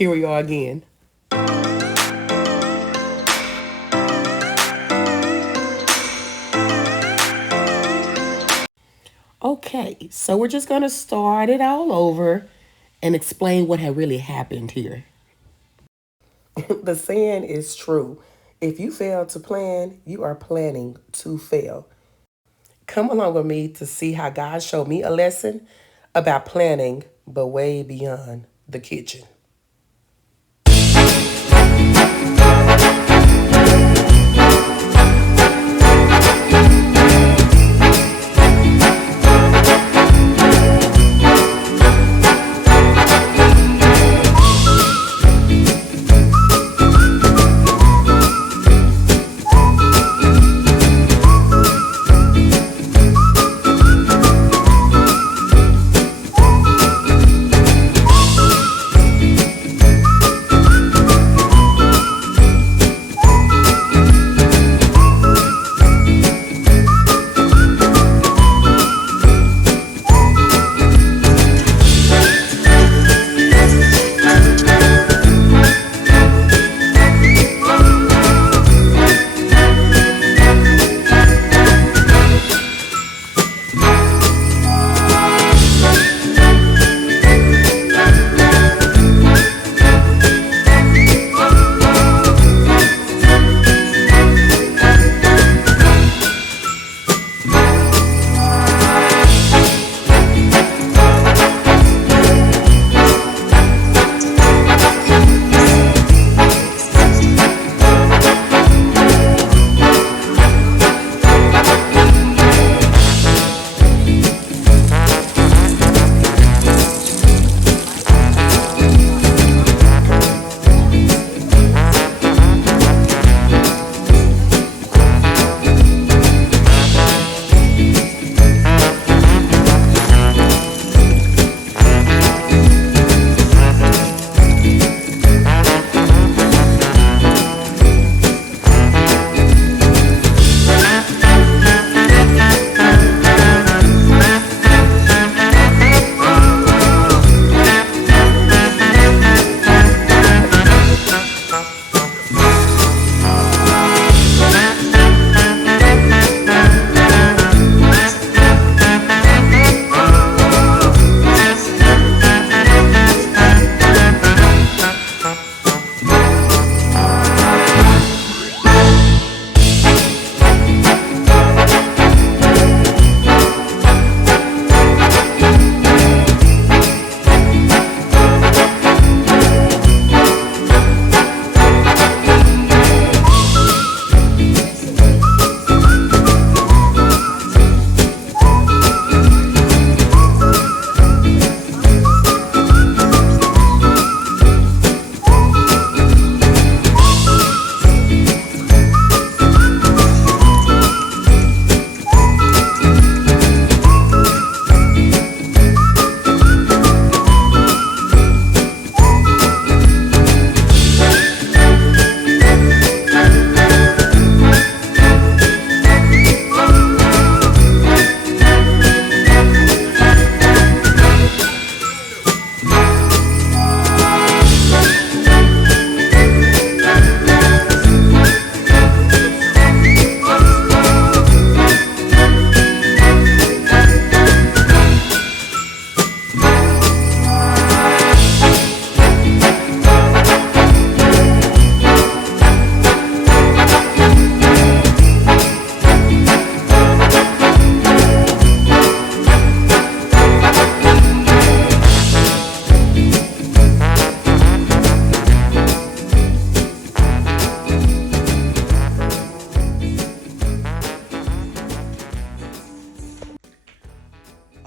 here we are again. Okay, so we're just going to start it all over and explain what had really happened here. The saying is true. If you fail to plan, you are planning to fail. Come along with me to see how God showed me a lesson about planning, but way beyond the kitchen.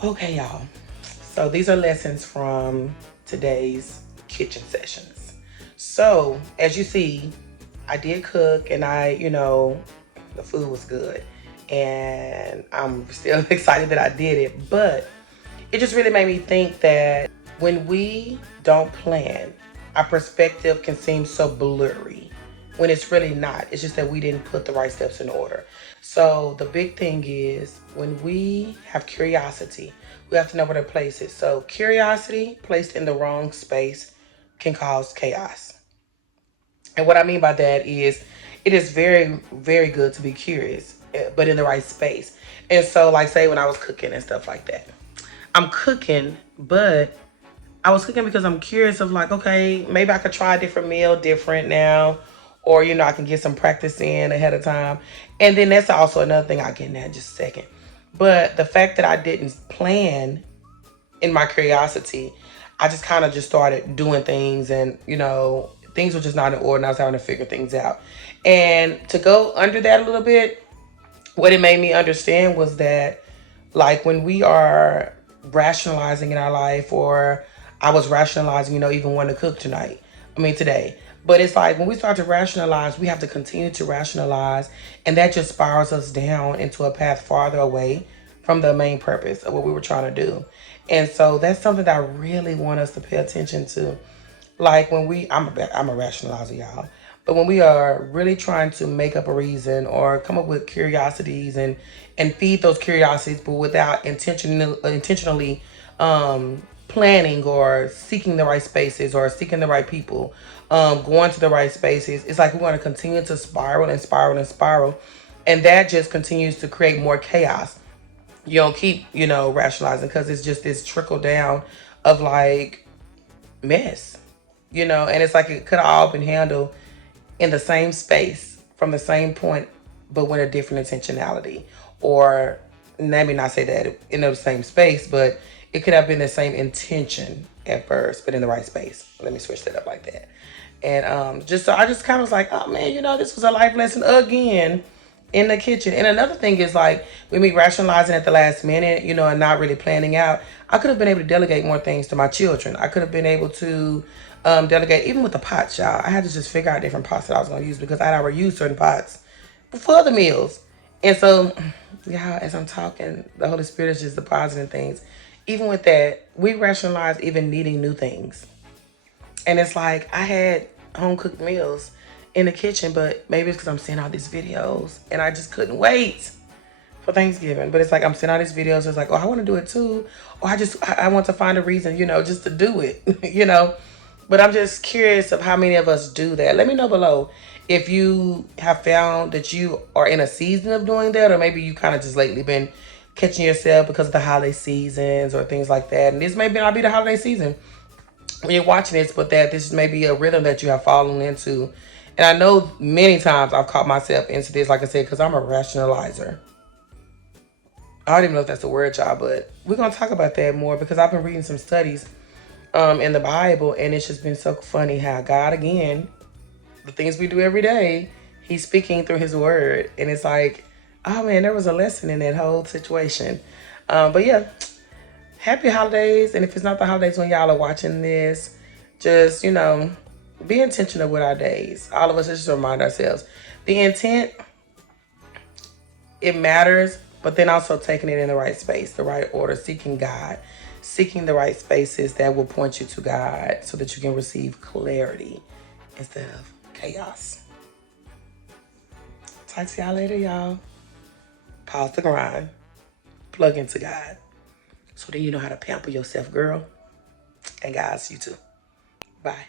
Okay, y'all. So these are lessons from today's kitchen sessions. So as you see, I did cook and the food was good. And I'm still excited that I did it. But it just really made me think that when we don't plan, our perspective can seem so blurry when it's really not. It's just that we didn't put the right steps in order. So the big thing is when we have curiosity, we have to know where to place it. So curiosity placed in the wrong space can cause chaos. And what I mean by that is it is very, very good to be curious, but in the right space. And so, like, say when I was cooking and stuff like that, I'm cooking, but I was cooking because I'm curious of like, okay, maybe I could try a different meal different now. Or, I can get some practice in ahead of time. And then that's also another thing I'll get in that in just a second. But the fact that I didn't plan in my curiosity, I just kind of just started doing things and, things were just not in order and I was having to figure things out. And to go under that a little bit, what it made me understand was that, like, when we are rationalizing in our life, or I was rationalizing, even wanting to cook today. But it's like when we start to rationalize, we have to continue to rationalize, and that just spirals us down into a path farther away from the main purpose of what we were trying to do. And so that's something that I really want us to pay attention to. Like when I'm a rationalizer, y'all. But when we are really trying to make up a reason or come up with curiosities and feed those curiosities, but without intentionally planning or seeking the right spaces or seeking the right people, going to the right spaces, it's like we want to continue to spiral and spiral and spiral. And that just continues to create more chaos. You don't keep, rationalizing, because it's just this trickle down of like mess, and it's like it could have all been handled in the same space from the same point, but with a different intentionality. Or let me not say that in the same space, but it could have been the same intention at first, but in the right space. Let me switch that up like that. And I just kind of was like, oh man, this was a life lesson again in the kitchen. And another thing is, like, with me rationalizing at the last minute, and not really planning out, I could have been able to delegate more things to my children. I could have been able to delegate, even with the pots, y'all. I had to just figure out different pots that I was going to use because I'd already used certain pots for other meals. And so, y'all, as I'm talking, the Holy Spirit is just depositing things. Even with that, we rationalize even needing new things. And it's like I had home cooked meals in the kitchen, but maybe it's because I'm seeing all these videos and I just couldn't wait for Thanksgiving. But it's like I'm seeing all these videos. It's like, oh, I want to do it too. Or I want to find a reason, just to do it, But I'm just curious of how many of us do that. Let me know below if you have found that you are in a season of doing that, or maybe you kind of just lately been catching yourself because of the holiday seasons or things like that. And this may not be the holiday season when you're watching this, but that this may be a rhythm that you have fallen into. And I know many times I've caught myself into this, like I said, because I'm a rationalizer. I don't even know if that's a word, y'all, but we're going to talk about that more because I've been reading some studies in the Bible, and it's just been so funny how God, again, the things we do every day, he's speaking through his word. And it's like, oh man, there was a lesson in that whole situation. But yeah, happy holidays. And if it's not the holidays when y'all are watching this, just, be intentional with our days. All of us, just remind ourselves. The intent, it matters, but then also taking it in the right space, the right order, seeking God, seeking the right spaces that will point you to God so that you can receive clarity instead of chaos. Talk to y'all later, y'all. Pause the grind. Plug into God. So then you know how to pamper yourself, girl. And guys, you too. Bye.